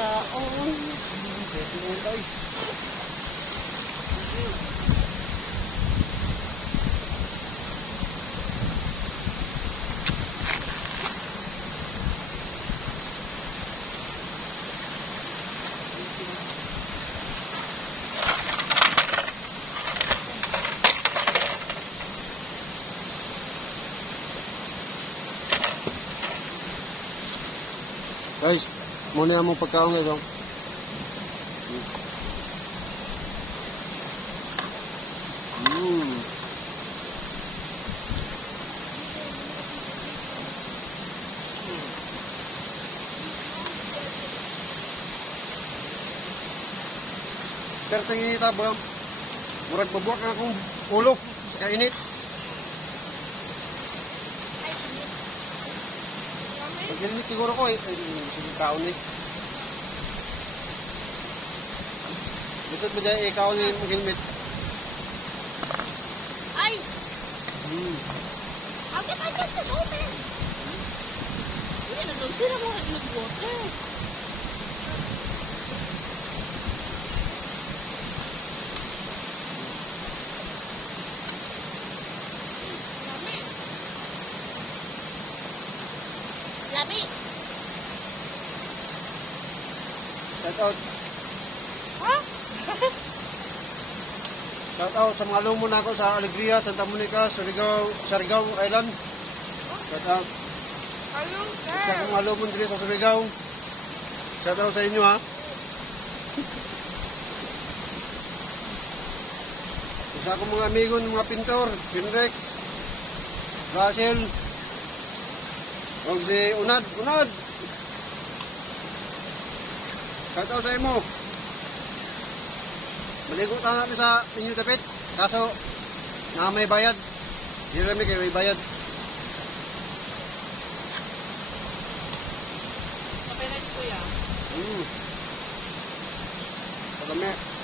Kaon. Guys, muna yung mong pagkaon ngayon. Pero tingin ito ba? Murag babuak na akong ulo sa kainit. Pag-helmet siguro ko eh. Ay, taon eh. Gusto mo dyan ikaw ni helmet. Ay! Agad-agad na sa open! Hindi na doon sila mga ginag-water. Labi! Shout out. Ha? Shout out sa mga lumon ako sa Alegria, Santa Monica, Surigao Island. Shout out. Hello, Sa akong mga lumon dito sa Surigao. Shout out sa inyo ha. Sa akong mga amigo ng mga pintor, Pinrek, Russell, o si Unad. Shout out sa imo. Maligo ta namin sa inyong tapit. Kaso, na may bayad. Hindi rami kayo may bayad. Kapay na si Kuya. Pagkami.